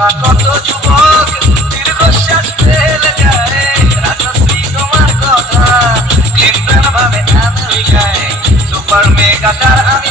আশা কত যুবক দীর্ঘশ্বাস ফেলে যায় রাজশ্রী তোমার কথা ভাবে আমেরিকায় সুপার মেগাটার আমি